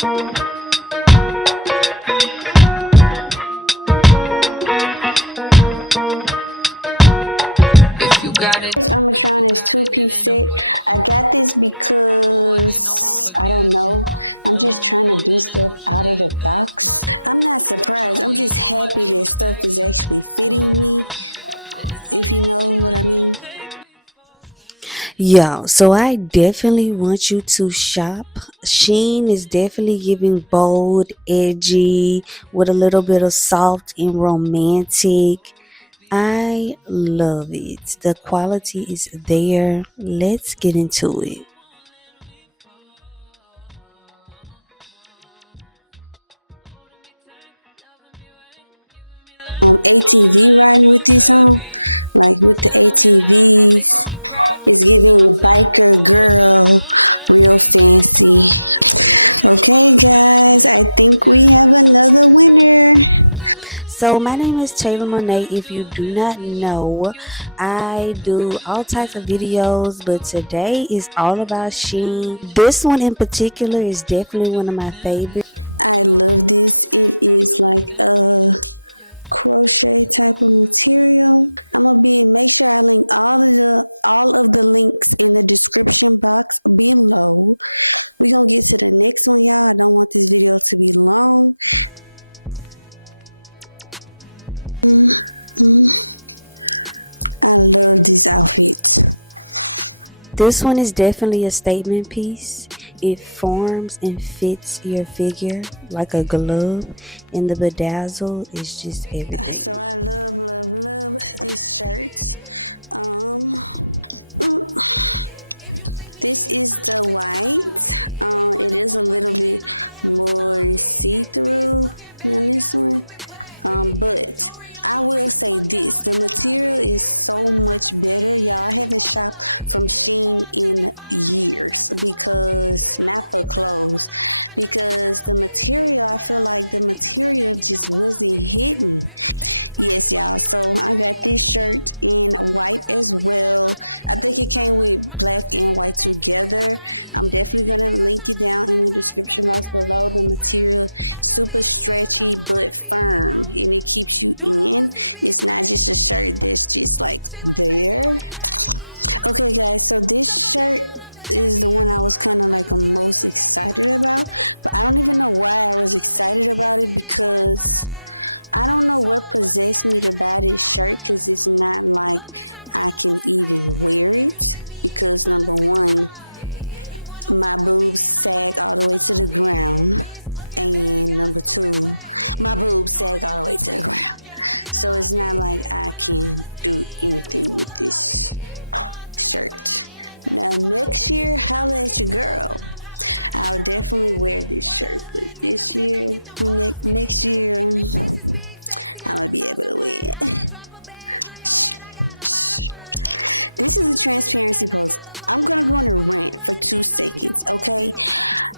I'm gonna try on this two-piece set. I got this because I don't know. I'm just trying to do stuff out of the box. I'm not surprised. I'm just happy that stuff is actually fitting me, if you know what I mean. Yo, so I definitely want you to shop. Sheen is definitely giving bold, edgy, with a little bit of soft and romantic. I love it. The quality is there. Let's get into it. ATV riding with this on, like with the ATVs. It's giving biker girl, real fancy. Okay, guys, I think we have another winner. So my name is Taylor Monet. If you do not know, I do all types of videos, but today is all about Sheen. This one in particular is definitely one of my favorites. I love this. It is like a crochet type of material. I'm gonna make sure I link all of the links in the description box below. We're gonna get to the next one, y'all. I don't want this video to be long. I love this outfit. This one is definitely a statement piece. It forms and fits your figure like a glove, and the bedazzle is just everything. So I love this shirt. This is the white. It is a little bit more see-through than this one. But I will say this, the material is so much better. Y'all, I haven't shopped from Sheen in years, because not for clothes, because the material, I feel like the material just wasn't hitting. Yes, y'all, so I got this shirt in white as well. I think it came with black and white together. I'm definitely gonna link it down in the description box below. The material super stretchy but firm, and it keeps you in. It's not just a shirt that's just like there. Okay, guys, so this shirt is the one I was kind of like most excited about, but I don't even know why I was excited about it, because I don't know what possessed me to buy this shirt, because it's not like I can even wear it, because number one, my boobs sag all the way to the ground, and number two, my boobs sag all the way to the ground. So it's not like I can do anything with this shirt. Now next year, holla at your girl. I'll definitely wear this shirt, but this year, next year, I'm gonna be able to wear it. This is a transparency post. I'm gonna go on a rant for 2 seconds, okay?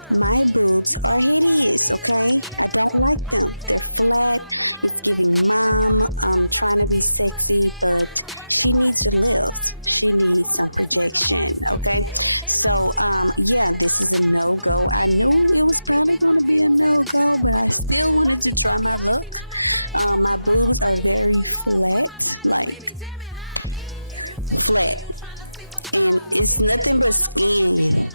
My boobs are hideous, okay? I don't like them. They're flat. It's giving mom. I'm trying to be sexy, but she needs a lift. She needs some projection, okay? So, yeah, this is a no-go. I knew it was probably going to be a no-go, but I still wanted to try my luck. My boobs are very flat, like flat. And it's nothing but skin.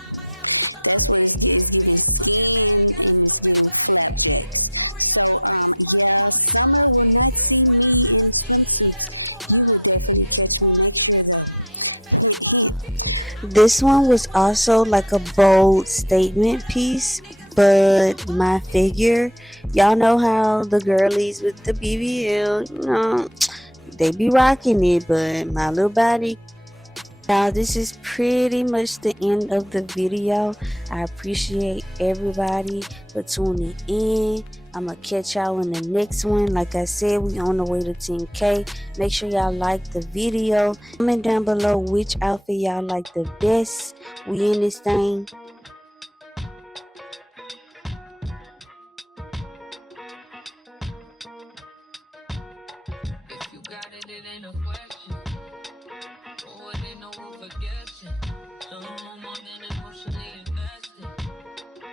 That's what it's giving, skin, and it's giving flapjacks. So, yeah, summer will not see me in swimsuits. You will definitely catch me next year, though. Hint, hint. This one was also like a bold statement piece, but my figure, y'all know how the girlies with the BBL, they be rocking it, but my little body. Now, this is pretty much the end of the video. I appreciate everybody for tuning in. I'm going to catch y'all in the next one. Like I said, we on the way to 10K. Make sure y'all like the video. Comment down below which outfit y'all like the best. We in this thing.